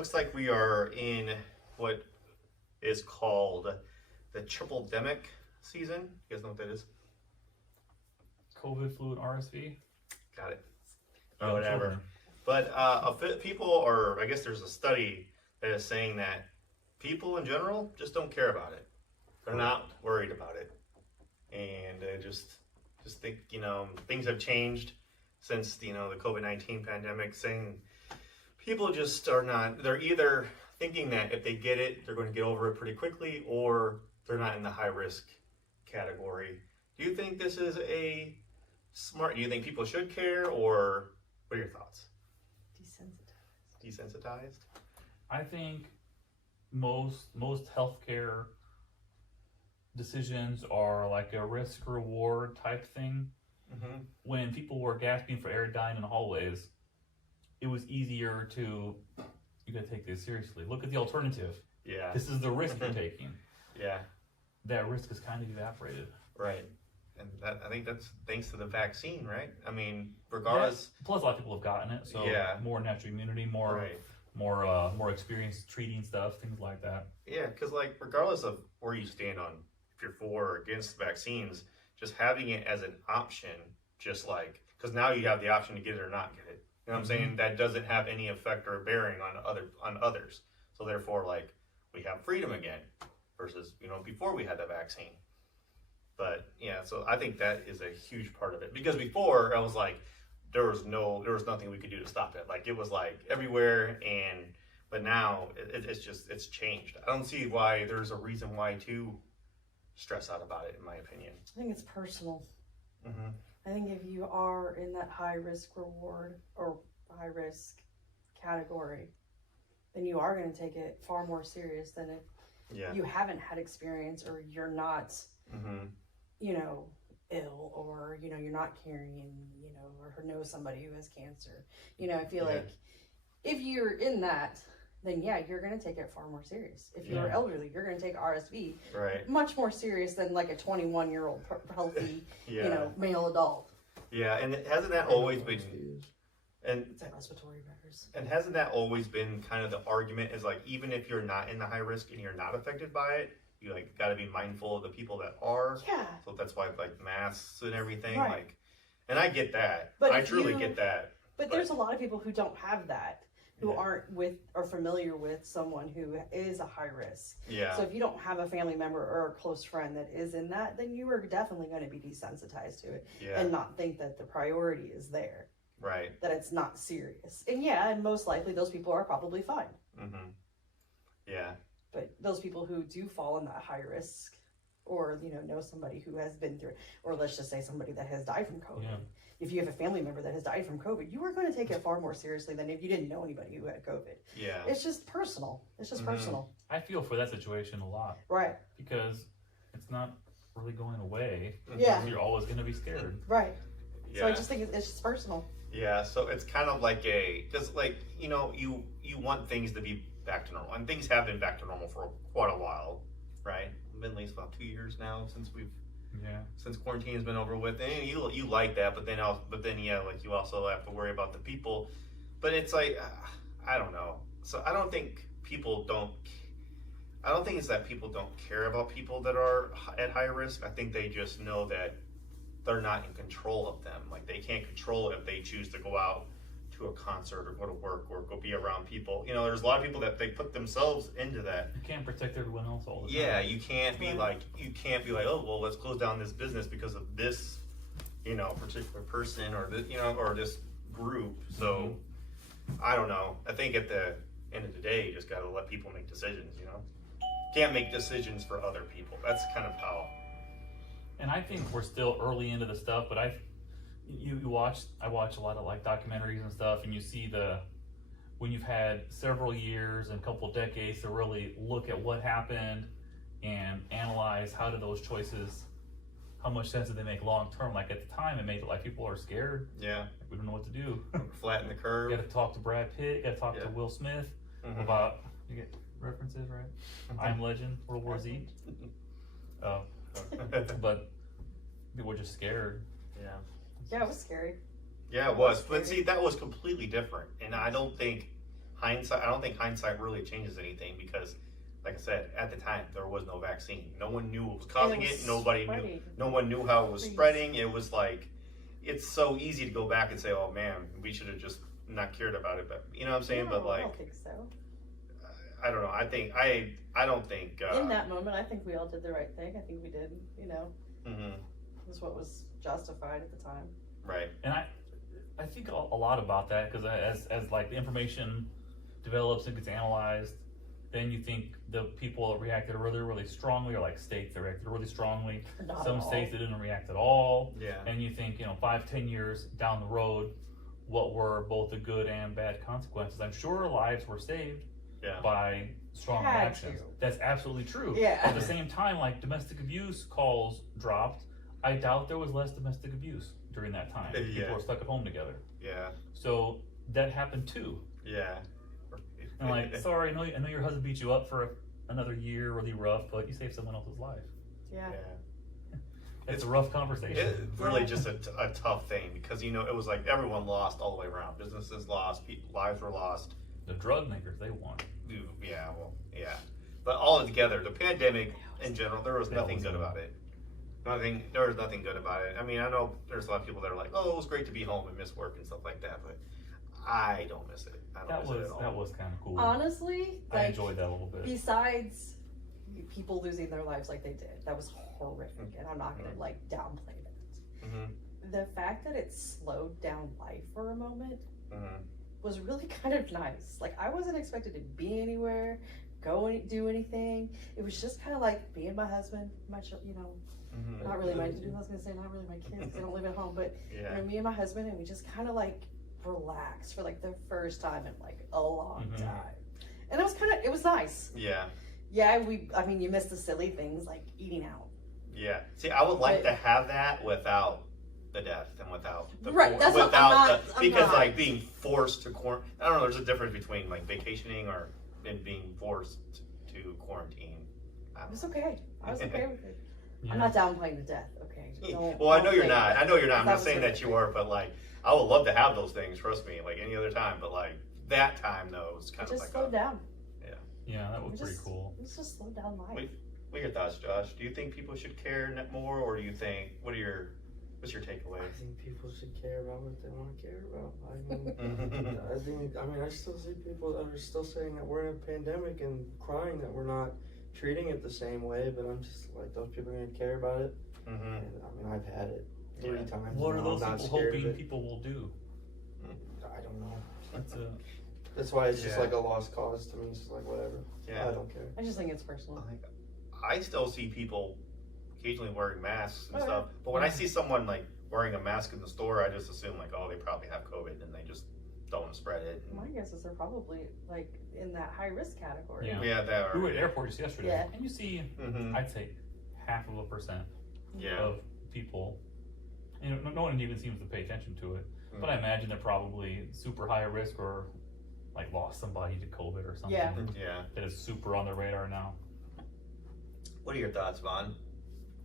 Looks like we are in what is called the Tripledemic season. You guys know what that is? COVID, flu, and RSV. Got it. Young Whatever. children. But people are, I guess there's a study that is saying that people in general just don't care about it. They're not worried about it. And just think, things have changed since, the COVID-19 pandemic, saying people just are not, they're either thinking that if they get it, they're going to get over it pretty quickly, or they're not in the high risk category. Do you think this is a smart, do you think people should care, or what are your thoughts? Desensitized? I think most healthcare decisions are like a risk reward type thing. Mm-hmm. When people were gasping for air, dying in the hallways, it was easier to, you gotta take this seriously. Look at the alternative. Yeah. This is the risk you're taking. Yeah. That risk is kind of evaporated. Right. And I think that's thanks to the vaccine, right? I mean, regardless. Yeah. Plus, a lot of people have gotten it, so yeah. More natural immunity, more experience treating stuff, things like that. Yeah, because regardless of where you stand on if you're for or against vaccines, just having it as an option, because now you have the option to get it or not get it. You know what I'm saying? That doesn't have any effect or bearing on others. So therefore, we have freedom again versus before we had the vaccine. But yeah, so I think that is a huge part of it, because before I was there was nothing we could do to stop it. It was everywhere, but now it's changed. I don't see why there's a reason why to stress out about it, in my opinion. I think it's personal. Mm-hmm. I think if you are in that high risk reward or high risk category, then you are going to take it far more serious than if you haven't had experience, or you're not, ill, or, you're not carrying, or know somebody who has cancer. I feel like if you're in that, then you're going to take it far more serious. If you're elderly, you're going to take RSV much more serious than a 21-year-old healthy, male adult. Yeah, and hasn't that always been, and it's like respiratory virus. And hasn't that always been kind of the argument, is even if you're not in the high risk and you're not affected by it, you got to be mindful of the people that are. Yeah. So that's why masks and everything, right. And I get that. But I truly get that. But there's a lot of people who don't have that, who aren't with or familiar with someone who is a high risk. Yeah. So if you don't have a family member or a close friend that is in that, then you are definitely going to be desensitized to it and not think that the priority is there. Right. That it's not serious. And most likely those people are probably fine. Mm-hmm. Yeah. But those people who do fall in that high risk, or know somebody who has been through, or let's just say somebody that has died from COVID. Yeah. If you have a family member that has died from COVID, you are going to take it far more seriously than if you didn't know anybody who had COVID. Yeah. It's just personal. It's just personal. I feel for that situation a lot. Right. Because it's not really going away. Yeah. You're always going to be scared. Right. Yeah. So I just think it's just personal. Yeah. So it's kind of you want things to be back to normal, and things have been back to normal for quite a while, right? It's been at least about 2 years now since quarantine has been over with, and you like that, but then you also have to worry about the people. But it's I don't know. So I don't think it's that people don't care about people that are at high risk. I think they just know that they're not in control of them. They can't control if they choose to go out to a concert or go to work or go be around people. There's a lot of people that they put themselves into that. You can't protect everyone else all the time. Yeah, you can't be oh, well, let's close down this business because of this, particular person or this, or this group. So I don't know. I think at the end of the day, you just got to let people make decisions, Can't make decisions for other people. That's kind of how. And I think we're still early into the stuff, but I watch a lot of documentaries and stuff, and you see when you've had several years and a couple decades to really look at what happened and analyze how did those choices, how much sense did they make long term. At the time, it made it people are scared. Yeah. We don't know what to do. Flatten the curve. You got to talk to Brad Pitt. You got to talk to Will Smith about, you get references, right? I'm Legend, World War Z. Oh. But people were just scared. Yeah. Yeah, it was scary. Yeah, it was. But see, that was completely different. And I don't think hindsight, I don't think hindsight really changes anything because, like I said, at the time there was no vaccine. No one knew what was causing it. Nobody knew. No one knew how it was spreading. It was like, it's so easy to go back and say, "Oh man, we should have just not cared about it." But you know what I'm saying? But like, I don't think so. I don't know. I don't think In that moment, I think we all did the right thing. I think we did. You know, mm-hmm. was what was justified at the time. Right. And I think a lot about that because as like the information develops and gets analyzed, then you think the people that reacted really, really strongly, or like states that reacted really strongly, Not some at all. states that didn't react at all. Yeah. And you think, 5-10 years down the road, what were both the good and bad consequences? I'm sure lives were saved by strong Had reactions. to. That's absolutely true. Yeah. At the same time, like domestic abuse calls dropped, I doubt there was less domestic abuse during that time. Yeah. People were stuck at home together. Yeah. So that happened too. Yeah. And like, sorry, I know your husband beat you up for another year, really rough, but you saved someone else's life. Yeah. It's a rough conversation. It's really just a tough thing because it was like everyone lost all the way around. Businesses lost, lives were lost. The drug makers, they won. Yeah, well, yeah. But all together, the pandemic in general, there was nothing good about it. There was nothing good about it. I mean, I know there's a lot of people that are like, "Oh, it was great to be home and miss work and stuff like that," but I don't miss it. I don't miss it at all. That was kind of cool. Honestly, I enjoyed that a little bit. Besides people losing their lives like they did, that was horrific, and I'm not gonna like downplay that. Mm-hmm. The fact that it slowed down life for a moment Mm-hmm. was really kind of nice. Like, I wasn't expected to be anywhere, do anything. It was just kind of like being my husband, Mm-hmm. not really I was gonna say not really my kids. They don't live at home, but Yeah. me and my husband, and we just kind of like relaxed for like the first time in like a long Mhm. time, and it was nice. Yeah. Yeah, you miss the silly things like eating out. Yeah. See, I would like to have that without the death and without the Right, that's what I'm because not. like being forced to quarantine. I don't know. There's a difference between like vacationing and being forced to quarantine. It was okay. I was okay with it. Yeah. I'm not downplaying the death. Okay. Well, I know you're don't not. think I know you're not. I'm that not was saying that horrific. you are, but like, I would love to have those things. Trust me, like any other time. But like that time though, it's kind It of just like slowed down. Yeah, that was It pretty just- cool. Let's just slow down life. Wait. What are your thoughts, Josh? Do you think people should care more, or do you think what's your takeaway? I think people should care about what they want to care about. I mean, I still see people that are still saying that we're in a pandemic and crying that we're not treating it the same way, but I'm just like, those people are going to care about it. Mm-hmm. And I mean, I've had it 3 times. What are and those I'm not people scared of hoping it. people will do? I don't know. That's why it's just Yeah. like a lost cause to me. It's just like, whatever. Yeah. I don't care. I just think it's personal. I still see people occasionally wearing masks and Oh, stuff, but when I see someone like wearing a mask in the store, I just assume like, oh, they probably have COVID and they just don't want to spread it. My guess is they're probably like in that high risk category. Yeah. Yeah, that. We were at the airport just yesterday, Yeah. and you see, Mm-hmm. I'd say, 0.5% Yeah. of people. No one even seems to pay attention to it. But I imagine they're probably super high risk or like lost somebody to COVID or something. Yeah. Yeah. That is super on their radar now. What are your thoughts, Vaughn?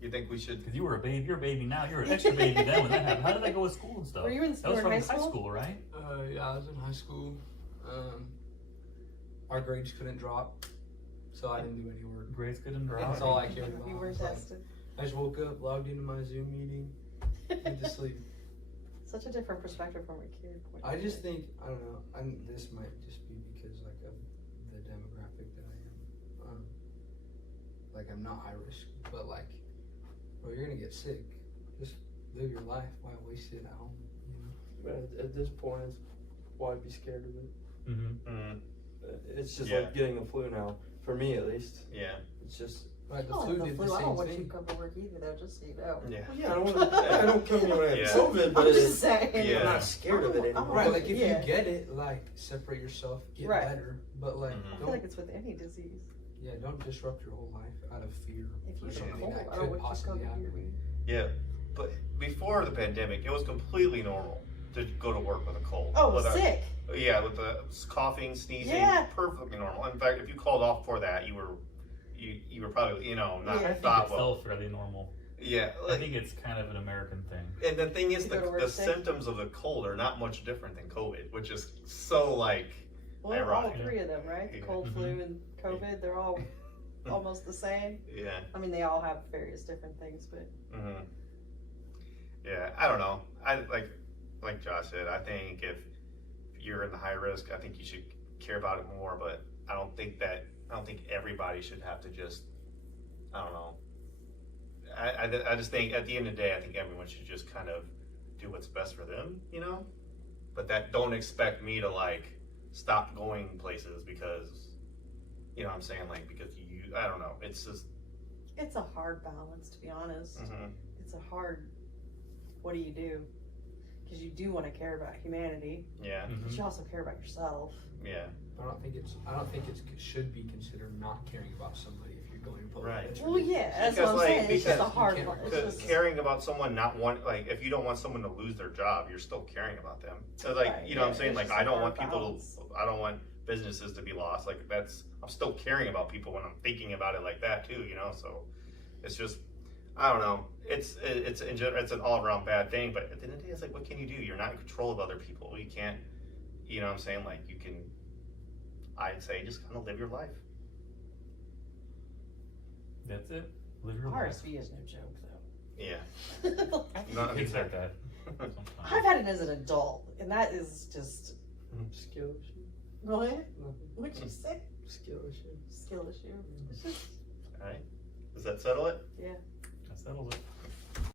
You think we should? Because you were a baby, you're a baby now. You're an extra baby then when that happened. How did they go to school and stuff? Were you in That was high from school? high school, right? Yeah, I was in high school. Our grades couldn't drop, so I didn't do any work. Grades couldn't drop. That's all I cared about. You were It's like, tested. I just woke up, logged into my Zoom meeting, went to sleep. Such a different perspective from a kid. I just think, I don't know, this might just be because like of the demographic that I am. Like I'm not high risk, but like, bro, you're gonna get sick. Just live your life. Why waste it at home? You know? But at this point, it's why be scared of it. Mm-hmm. Mm, It's just Yeah. like getting the flu now. For me, at least. yeah. It's just. Like the Oh, flu the did flu. the I don't same want you thing. to come to work either, though. Just so you know. Yeah. Yeah, I don't want to. I don't come here when I have Yeah. COVID, but I'm it's. just saying. Yeah. I'm not scared of it I don't- anymore. Right, like if Yeah. you get it, like separate yourself, get Right. better, but like Mhm. I feel don't like it's with any disease. don't disrupt your whole life out of fear If for you get something cold, that I don't could want you to possibly come here. happen. Yeah. But before the pandemic, it was completely normal to go to work with a cold. Oh, with sick. Yeah, with the coughing, sneezing, Yeah. perfectly normal. In fact, if you called off for that, you were probably not Yeah. I think thought it's well. still fairly normal. Yeah, I think it's kind of an American thing. and the thing is, You go to work the sick? symptoms of the cold are not much different than COVID, which is so like Well, all ironic. three of them, right? The Yeah. cold, flu, and COVID, they're all almost the same. Yeah. I mean, they all have various different things, but Mm-hmm. Yeah, I don't know. I like Josh said. I think if you're in the high risk, I think you should care about it more. But I don't think everybody should have to just. I don't know. I just think at the end of the day, I think everyone should just kind of do what's best for them, you know. But that don't expect me to like stop going places because, you know, what I'm saying like because you. I don't know. It's just. it's a hard balance, to be honest. Mm-hmm. It's a hard. What do you do? Because you do want to care about humanity, Yeah. but you also care about yourself. Yeah. I don't think it should be considered not caring about somebody if you're going to public. Right. That's Well, yeah, that's Because, what I'm like, saying. It's just a because hard you one. can't- It's Because just, caring about someone not want like if you don't want someone to lose their job, you're still caring about them. So like Right, you know what I'm yeah, saying? it's Like just I a don't hard want people balance. to I don't want businesses to be lost. Like I'm still caring about people when I'm thinking about it like that too, you know? So it's just I don't know. It's in general it's an all around bad thing, but at the end of the day it's like what can you do? You're not in control of other people. You can't you know what I'm saying? Like you can I'd say just kind of live your life. That's it. Live your life. RSV is no joke, Yeah. though. No, Kids exactly. have that. sometimes. I've had it as an adult, and that is just. Skill issue. Go ahead. Nothing. What'd you say? Skill issue. Skill issue. It's just. All right. Does that settle it? That settles it.